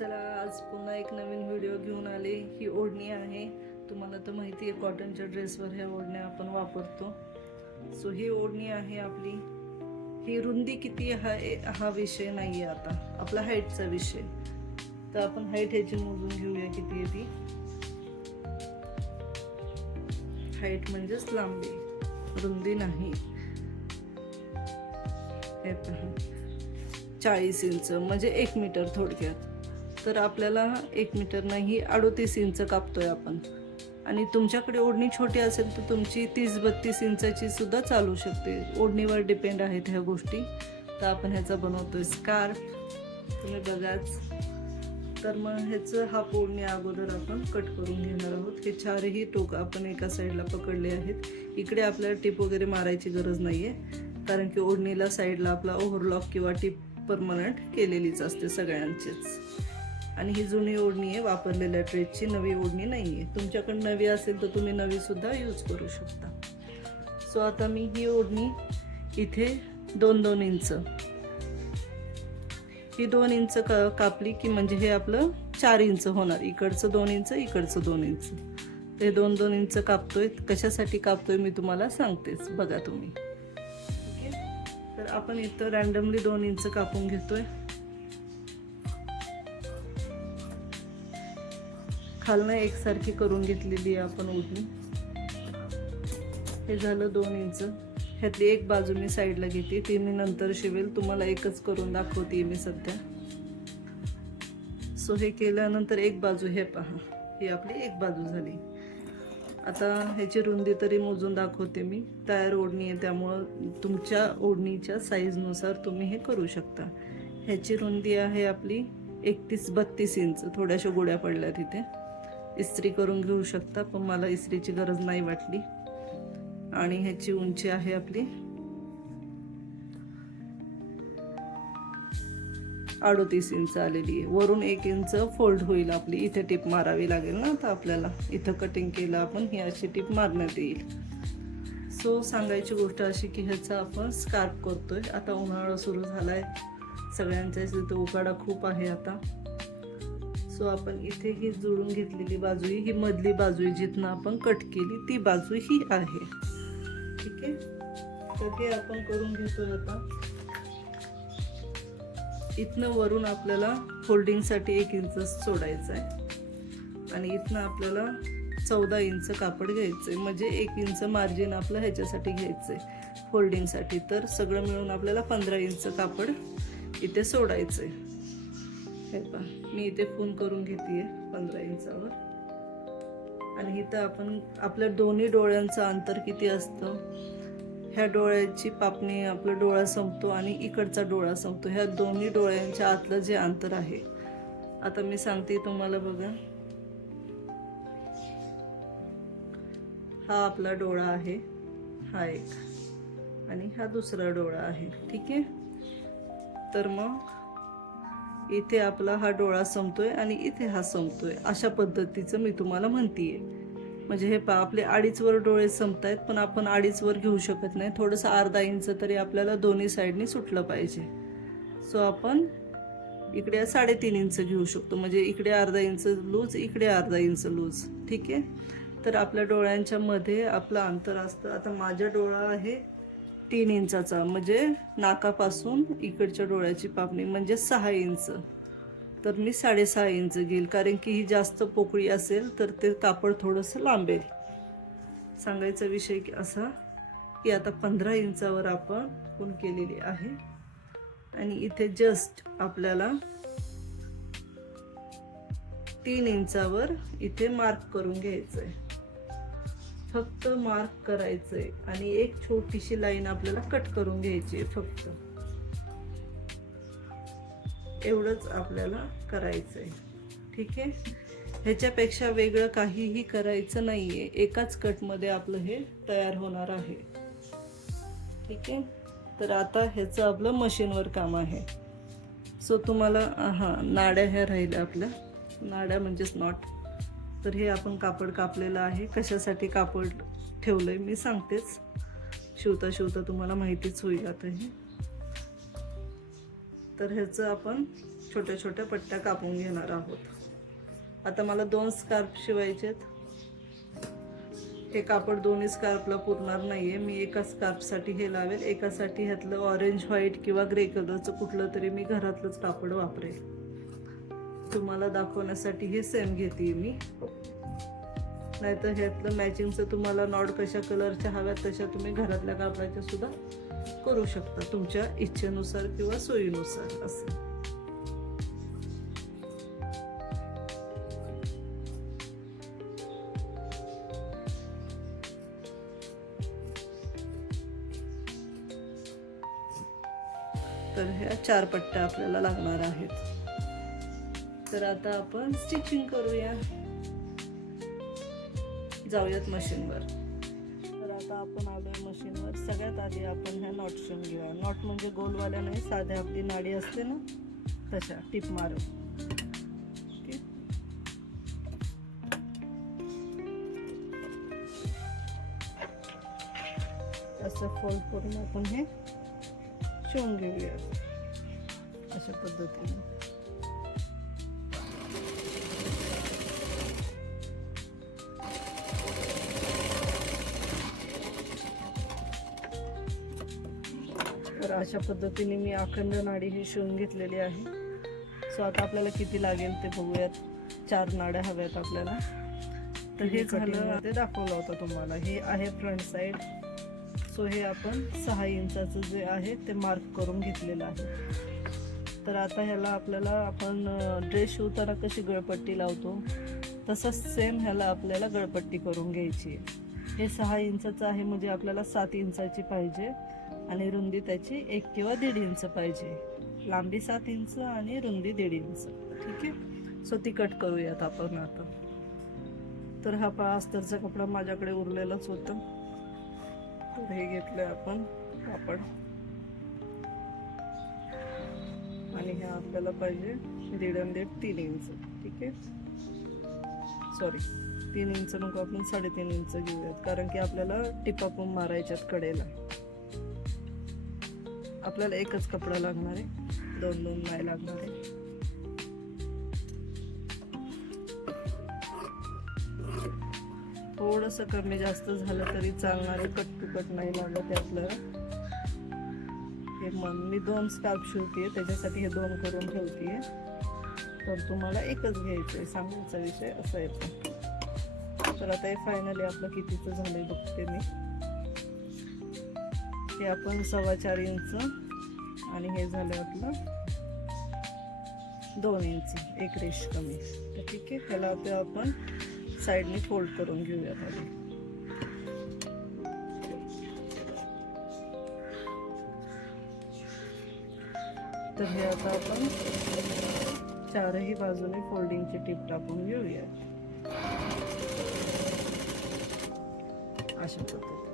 चला आज पुन्हा एक नवीन व्हिडिओ घेऊन आले। ही ओढणी आहे, तुम्हाला तर माहिती आहे कॉटनच्या ड्रेसवर ह्या ओढण्या आपण वापरतो। सो ही ओढणी आहे आपली। ही रुंदी किती आहे हा विषय नाही आहे, आता आपला हाईटचा विषय। तर आपण हाईट ह्याची मोजून घेऊया किती आहे ती। हाईट म्हणजेच लांबी, रुंदी नाही। हे पहा 40 इंच म्हणजे 1 मीटर थोडक्यात। तर आपल्याला 1 मीटर नाही 38 इंच कापतोय आपण। आणि तुमच्याकडे ओढणी छोटी असेल तर तुमची 30-32 इंचाची सुद्धा चालू शकते, ओढणीवर डिपेंड आहेत ह्या गोष्टी। तर आपण ह्याचा बनवतोय स्कार्फ, तुम्ही बघाच। तर मग ह्याचं हाफ ओढणी अगोदर आपण कट करून घेणार आहोत। हे चारही टोक आपण एका साईडला पकडले आहेत। इकडे आपल्याला टिप वगैरे मारायची गरज नाहीये, कारण की ओढणीला साईडला आपला ओव्हरलॉक किंवा टिप परमनंट केलेलीच असते सगळ्यांचीच। आणि ही जुनी ओढणी आहे, वापरलेल्या ड्रेसची, नवी ओढणी नाहीये। तुमच्याकडे नवी असेल तर तुम्ही नवी सुद्धा यूज करू शकता। सो आता मी ही ओढणी इथे 2-2 इंच, ही 2 इंच कापली की म्हणजे हे आपलं 4 इंच होणार। इकडचं 2 इंच, इकडचं 2 इंच, ते 2-2 इंच कापतोय। कशासाठी कापतोय मी तुम्हाला सांगतेच, बघा तुम्ही। तर आपण इथं रँडमली 2 इंच कापून घेतोय। खालनं एकसारखी करून घेतलेली आहे आपण ओढणी। हे झालं 2 इंच। ह्यातली एक बाजू मी साईडला घेते, ती मी नंतर शिवेल, तुम्हाला एकच करून दाखवते मी सध्या। सो हे केल्यानंतर एक बाजू, हे पहा ही आपली एक बाजू झाली। आता ह्याची रुंदी तरी मोजून दाखवते मी। तयार ओढणी आहे त्यामुळं तुमच्या ओढणीच्या साईजनुसार तुम्ही हे करू शकता। ह्याची रुंदी आहे आपली 31-32 इंच। थोड्याशा गोड्या पडल्या तिथे, इस्त्री करून घेऊ शकता, पण मला इस्त्रीची गरज नाही वाटली। आणि ह्याची उंची आहे आपली 38 इंच आलेली आहे। वरून 1 इंच फोल्ड होईल आपली, इथे टिप मारावी लागेल ना। आता आपल्याला इथं कटिंग केलं आपण, ही अशी टिप मारण्यात येईल। सो सांगायची गोष्ट अशी की ह्याचा आपण स्कार्फ करतोय। आता उन्हाळा सुरू झालाय, सगळ्यांच्याच इथं उकाडा खूप आहे आता। सो आपण इथे ही जुळून घेतलेली बाजू, ही मधली बाजू आहे जिथनं आपण कट केली ती बाजू ही आहे, ठीक आहे। तर हे आपण करून घेतोय आता। इथनं वरून आपल्याला फोल्डिंगसाठी 1 इंच सोडायचं आहे। आणि इथनं आपल्याला 14 इंच कापड घ्यायचंय, म्हणजे 1 इंच मार्जिन आपलं ह्याच्यासाठी घ्यायचंय फोल्डिंगसाठी। तर सगळं मिळून आपल्याला 15 इंच कापड इथे सोडायचंय। हे पहा मी इथे खून करून घेते 15 इंचावर। आणि इथं आपण आपल्या दोन्ही डोळ्यांचं अंतर किती असतं, ह्या डोळ्याची पापणी, आपला डोळा संपतो आणि इकडचा डोळा संपतो, ह्या दोन्ही डोळ्यांच्या आतलं जे अंतर आहे, आता मी सांगते तुम्हाला बघा। हा आपला डोळा आहे, हा एक, आणि हा दुसरा डोळा आहे, ठीक आहे। तर मग इथे आपला हा डोळा संपतोय आणि इथे हा संपतोय, अशा पद्धतीचं मी तुम्हाला म्हणतीये। म्हणजे हे पहा आपले 2.5 वर डोळे संपतायत, पण आपण 2.5 वर घेऊ शकत नाही, थोडंसं अर्धा इंच तरी आपल्याला दोन्ही साईडनी सुटलं पाहिजे। सो आपण इकडे 3.5 इंच घेऊ शकतो, म्हणजे इकडे अर्धा इंच लूज, इकडे अर्धा इंच लूज, ठीक आहे। तर आपल्या डोळ्यांच्या मध्ये आपलं अंतर असतं। आता माझा डोळा आहे 3 इंचाचा, म्हणजे नाकापासून इकडच्या डोळ्याची पापणी म्हणजे 6 इंच। तर मी 6.5 इंच घेईल, कारण की ही जास्त पोकळी असेल तर ते कापड थोडंसं लांबेल। सांगायचा विषय की असा की आता 15 इंचावर आपण खूण केलेली आहे। आणि इथे जस्ट आपल्याला 3 इंचावर इथे मार्क करून घ्यायचंय, फक्त मार्क करायचंय। आणि एक छोटीशी लाईन आपल्याला कट करून घ्यायची आहे, फक्त एवढंच आपल्याला करायचंय, ठीक आहे। ह्याच्यापेक्षा वेगळं काहीही करायचं नाहीये, एकाच कटमध्ये आपलं हे तयार होणार आहे, ठीक आहे। तर आता ह्याचं आपलं मशीनवर काम आहे। सो तुम्हाला नाड्या ह्या राहिल्या आपल्या, नाड्या म्हणजेच नॉट। तर हे आपण कापड कापलेलं आहे, कशासाठी कापड ठेवलंय मी सांगतेच, शिवता शिवता तुम्हाला माहितीच होईल आता हे। तर ह्याचं आपण छोट्या छोट्या पट्ट्या कापून घेणार आहोत. आता मला 2 स्कार्फ शिवायचेत. हे कापड दोन्ही स्कार्फला पुरणार नाहीये. मी एका स्कार्फसाठी हे लावेल, एकासाठी ह्यातलं ऑरेंज व्हाईट किंवा ग्रे कलरचं कुठलं तरी मी घरातलंच कापड वापरेल. तुम्हाला दाखवण्यासाठी हे सेम घेते मी. नाहीतर ह्यातलं मॅचिंगचं तुम्हाला नॉट कशा कलरच्या हव्यात तशा तुम्ही घरातल्या कापडाच्या सुद्धा करू शकता, तुमच्या इच्छेनुसार किंवा सोयीनुसार असं. तर ह्या 4 पट्ट्या आपल्याला लागणार आहेत. तर आता आपण स्टिचिंग करूया. जाऊयात मशीनवर. तर आता आपण आलोय मशीनवर. सगळ्यात आधी आपण ह्या नॉट शिवून घेऊया. नॉट म्हणजे गोलवाल्या नाही, साध्या आपली नाडी असते ना तशा टिप मारून. असं फोल्ड करून आपण हे शिवून घेऊया अशा पद्धतीने. तर अशा पद्धतीने मी अखंड नाडी ही शिवून घेतलेली आहे. सो आता आपल्याला किती लागेल ते बघूयात. 4 नाड्या हव्यात आपल्याला. तर हे झालं, ते दाखवलं होतं तुम्हाला. हे आहे फ्रंट साईड. सो हे आपण 6 इंचाचं जे आहे ते मार्क करून घेतलेलं आहे. तर आता ह्याला आपल्याला आपण ड्रेस शिवताना कशी गळपट्टी लावतो तसंच सेम ह्याला आपल्याला गळपट्टी करून घ्यायची आहे. हे 6 इंचाचं आहे म्हणजे आपल्याला 7 इंचाची पाहिजे आणि रुंदी त्याची 1 किंवा 1.5 इंच पाहिजे. लांबी 7 इंच आणि रुंदी 1.5 इंच. ठीक आहे. सो ती कट करूयात आपण आता. तर हा अस्तरचा कपडा माझ्याकडे उरलेलाच होतं. तर हे घेतलंय आपण कापड आणि हे आपल्याला पाहिजे 1.5 3 इंच. ठीक आहे. सॉरी 3 इंच नको, आपण 3.5 इंच घेऊयात कारण की आपल्याला टिपा पण मारायच्यात कडेला. आपल्याला एकच कपडा लागणार आहे, 2 नाही लागणार आहे. थोडंसं कमी जास्त झालं तरी चालणार आहे. कट टू कट नाही लागत आपल्याला. हे मी 2 स्कार्फ शिवते त्याच्यासाठी हे 2 करून ठेवते. तर तुम्हाला एकच घ्यायचं आहे, सांगायचा विषय असा येतो. तर आता हे फायनली आपलं कितीचं झालंय बघते मी. हे आपण 4.25 इंच आणि हे झालं आपलं 2 इंच, 1 रेष कमी. तर ठीक आहे. त्याला आता आपण साईडने फोल्ड करून घेऊयात आधी. तर हे आता आपण 4ही बाजूने फोल्डिंगची टीप टाकून घेऊया अशा पद्धतीने.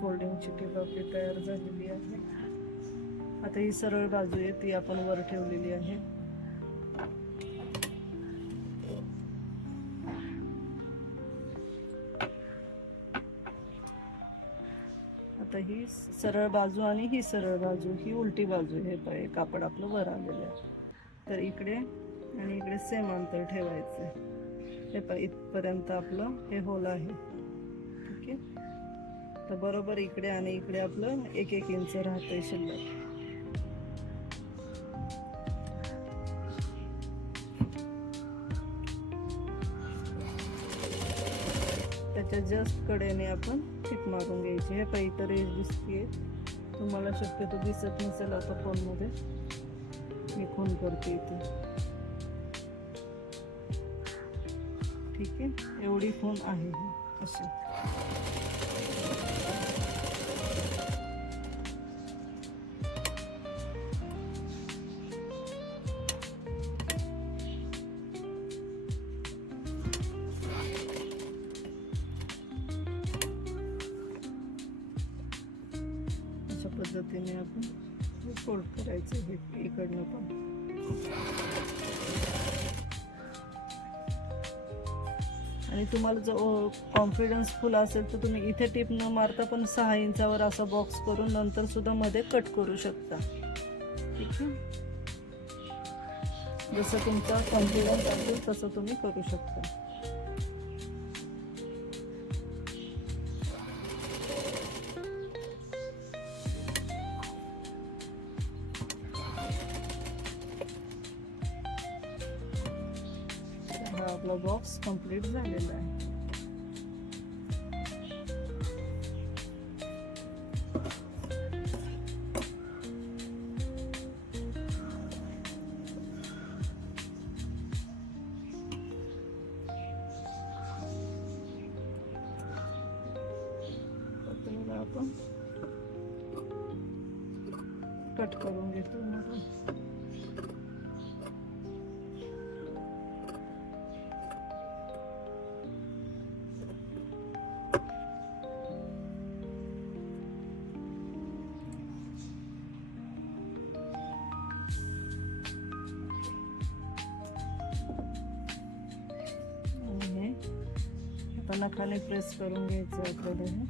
फोल्डिंगची टीप आपली तयार झालेली आहे. आता ही सरळ बाजू आहे ती आपण वर ठेवलेली आहे. आता ही सरळ बाजू आणि ही सरळ बाजू, ही उलटी बाजू. हे पाय कापड आपलं वर आलेलं आहे. तर इकडे आणि इकडे सेम अंतर ठेवायचं. हे पाय इथपर्यंत आपलं हे होल आहे. ठीक आहे. तर बरोबर इकडे आणि इकडे आपलं 1-1 इंच राहतंय शिल्लक. त्याच्या जस्ट कडेने आपण टिप मारून घ्यायची. हे काही तर रेष दिसतीये, तुम्हाला शक्यतो दिसत नसेल आता फोनमध्ये. मी खून करते इथे. ठीक आहे. एवढी खून आहे अशी. पद्धतीने आपण फोल्ड करायचं हे इकडनं पण. आणि तुम्हाला जो कॉन्फिडन्स फुल असेल तर तुम्ही इथे टिप न मारता पण 6 इंचावर असा बॉक्स करून नंतर सुद्धा मध्ये कट करू शकता. ठीक आहे, जसं तुमचा कॉन्फिडन्स असेल तसं तुम्ही करू शकता. हा आपला बॉक्स कंप्लीट झालेला आहे. आपण कट करून घेतो. आता नखाने प्रेस करून घ्यायचं आपल्याला हे,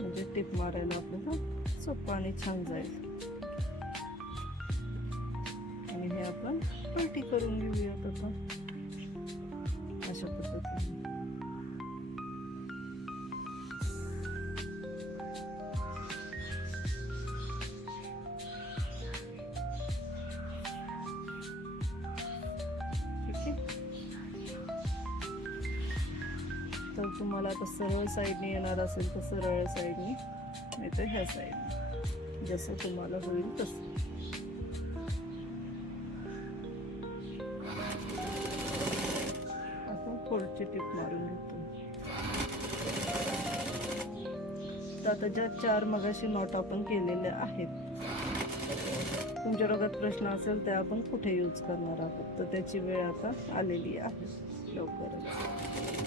म्हणजे टिप मारायला आपल्याला सोपं आणि छान जाईल. आणि हे आपण पलटी करून घेऊयात आता अशा पद्धतीने. तर तुम्हाला आता सरळ साईडने येणार असेल तर सरळ साईडने, नाही तर ह्या साईडने, जसं तुम्हाला होईल तसं. आपण फोल्डची टिप मारून घेतो. तर आता ज्या 4 मगाशी नॉट आपण केलेल्या आहेत, तुमच्या डोक्यात प्रश्न असेल ते आपण कुठे यूज करणार आहोत, तर त्याची वेळ आता आलेली आहे लवकरच.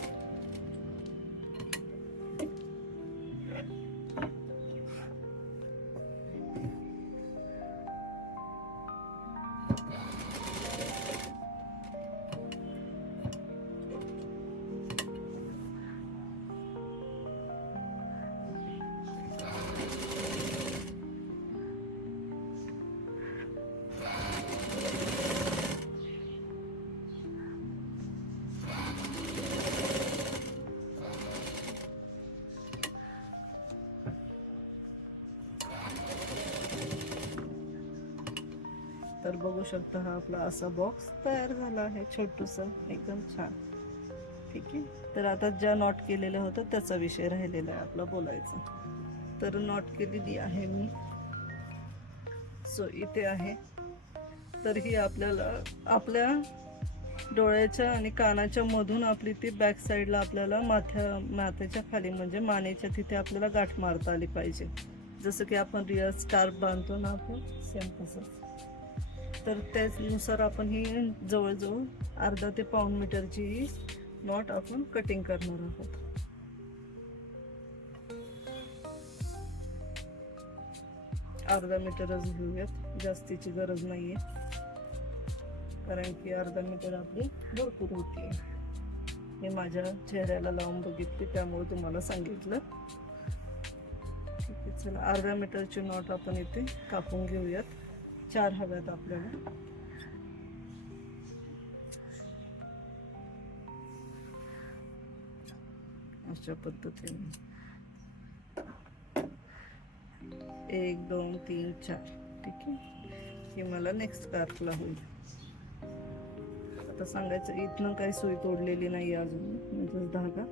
तर बघू शकता हा आपला असा बॉक्स तयार झाला आहे, छोटूसा, एकदम छान. ठीक आहे, तर आता ज्या नॉट केलेल्या होत्या त्याचा विषय राहिलेला आहे आपला बोलायचा. तर नॉट केलेली आहे मी, सो इथे आहे. तर ही आपल्याला आपल्या डोळ्याच्या आणि कानाच्या मधून आपली ती बॅक साईडला आपल्याला माथ्याच्या खाली म्हणजे मानेच्या तिथे आपल्याला गाठ मारता आली पाहिजे. जसं की आपण रिअल स्कार्फ बांधतो ना आपण, सेम तसंच. तर त्यानुसार आपण ही जवळजवळ अर्धा ते पाऊण मीटरची नॉट आपण कटिंग करणार आहोत. अर्धा मीटरच घेऊयात, जास्तीची गरज नाहीये, कारण की अर्धा मीटर आपली भरपूर होती. हे माझ्या चेहऱ्याला लावून बघितली त्यामुळे तुम्हाला सांगितलं. ठीक आहे, चला अर्धा मीटरची नॉट आपण इथे कापून घेऊयात. 4 हव्यात आपल्याला. अशा पद्धतीने 1 2 3 4. ठीक आहे, ही मला नेक्स्ट स्कार्फला होईल. आता सांगायचं इथनं काही सुई तोडलेली नाही अजून, म्हणजे धागा.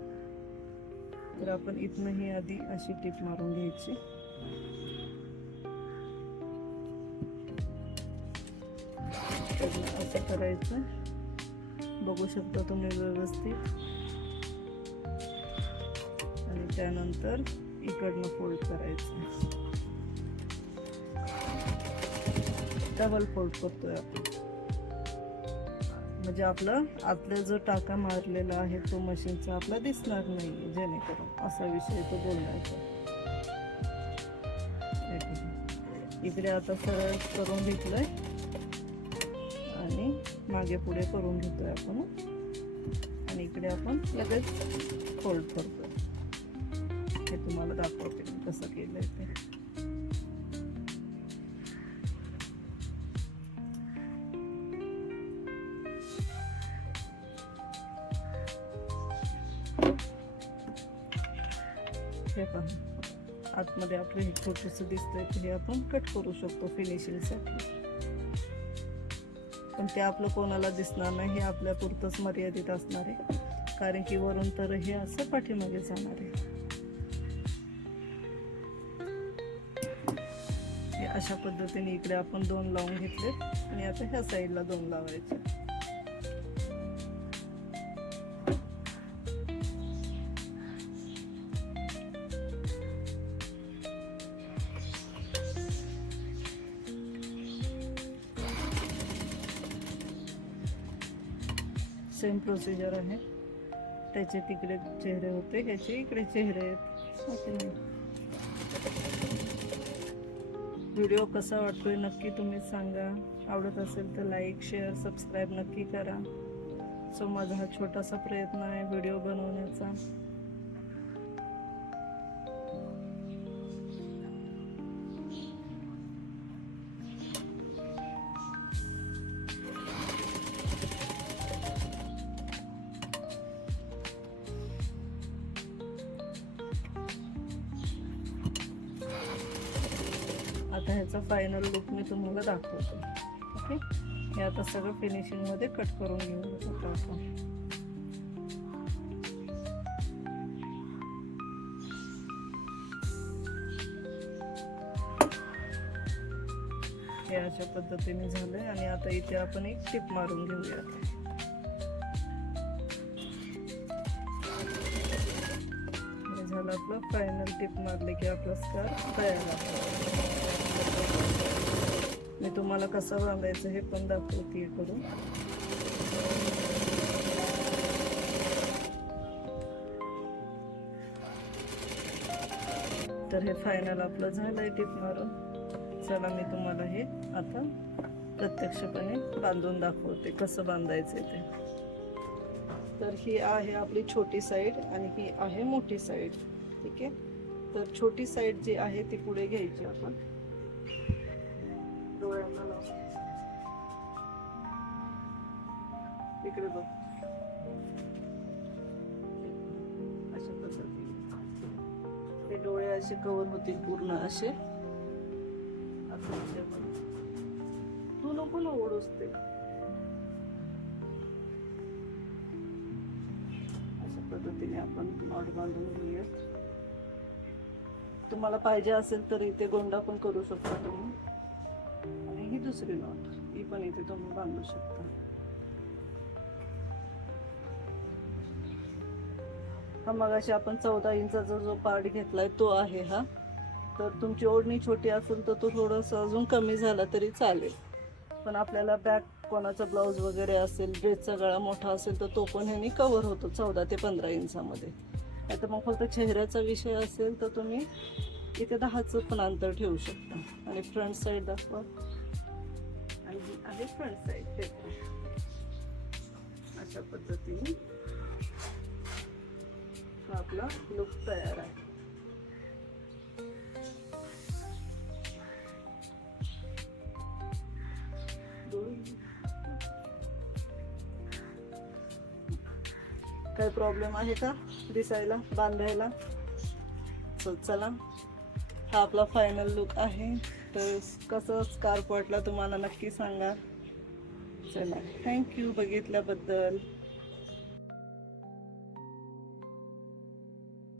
तर आपण इथनंही आधी अशी टिप मारून घ्यायची. असं करायचं, बघू शकता तुम्ही व्यवस्थित. आणि त्यानंतर इकडनं फोल्ड करायचं, डबल फोल्ड करतोय आपण, म्हणजे आपला आतला जो टाका मारलेला आहे तो मशीनचा आपला दिसणार नाही, जेणेकरून असा विषय तो बोलायचा. इकडे आता सरळ करून घेतलंय आणि मागे पुढे करून घेतोय आपण आणि इकडे आपण लगेच फोल्ड करतोय. हे तुम्हाला दाखवते मी कसं केलंय ते. हे पहा आतमध्ये आपलं हे छोटंसं दिसतंय तर हे आपण कट करू शकतो फिनिशिंगसाठी. पण ते आपलं कोणाला दिसणार नाही, हे आपल्या पुरतंच मर्यादित असणार आहे, कारण की वरून तर हे असं पाठीमागे जाणार आहे. हे अशा पद्धतीने इकडे आपण 2 लावून घेतले आणि आता ह्या साईडला 2 लावायचे. सेम प्रोसिजर आहे. त्याचे तिकडे चेहरे होते, ह्याचे इकडे चेहरे आहेत. व्हिडिओ कसा वाटतोय नक्की तुम्ही सांगा. आवडत असेल तर लाईक, शेअर, सबस्क्राईब नक्की करा. सो माझा हा छोटासा प्रयत्न आहे व्हिडिओ बनवण्याचा. आता ह्याचा फायनल लुक मी तुम्हाला दाखवतो. ओके, हे आता सगळं फिनिशिंग मध्ये कट करून घेऊन आपण. हे अशा पद्धतीने झालंय आणि आता इथे आपण एक टिप मारून घेऊयात. हे झालं आपलं फायनल टिप मारले की आपला स्कार्फ तयार आहे. मी तुम्हाला कसं बांधायचं हे पण दाखवते करून. तर हे फायनल आपलं झालंय टिप मारून. चला मी तुम्हाला हे आता प्रत्यक्षपणे बांधून दाखवते कसं बांधायचं ते. तर ही आहे आपली छोटी साईड आणि ही आहे मोठी साईड. ठीक आहे, तर छोटी साईड जी आहे ती पुढे घ्यायची आपण. डोळ्यांना लावून इकडे बघ, अशा पद्धतीने हे डोळे असे कव्हर होतील पूर्ण असे. तू नको ना ओढूस ते. अशा पद्धतीने आपण नॉट बांधून घेऊया. तुम्हाला पाहिजे असेल तर इथे गोंडा पण करू शकता तुम्ही. आणि ही दुसरी नॉट ही पण इथे तुम्ही बांधू शकता. हा मगाशी आपण 14 इंचाचा जो पार्ट घेतलाय तो आहे हा. तर तुमची ओढणी छोटी असेल तर तो थोडंसं अजून कमी झाला तरी चालेल. पण आपल्याला बॅक कोणाचा ब्लाऊज वगैरे असेल, ड्रेसचा गळा मोठा असेल तर तो पण ह्यानी कव्हर होतो 14 ते 15 इंचामध्ये. नाही तर मग फक्त चेहऱ्याचा विषय असेल तर तुम्ही इथे 10चं पण अंतर ठेवू शकता. आणि फ्रंट साईड दाखवा. आणि ही आहे फ्रंट साईड. अशा पद्धतीने हा आपला लुक तयार आहे. काही प्रॉब्लेम आहे का दिसायला, बांधायला? चला, हा आपला फायनल लुक आहे. तर कसं स्कार्फ वाटला तुम्हाला नक्की सांगा. चला, थँक्यू बघितल्याबद्दल.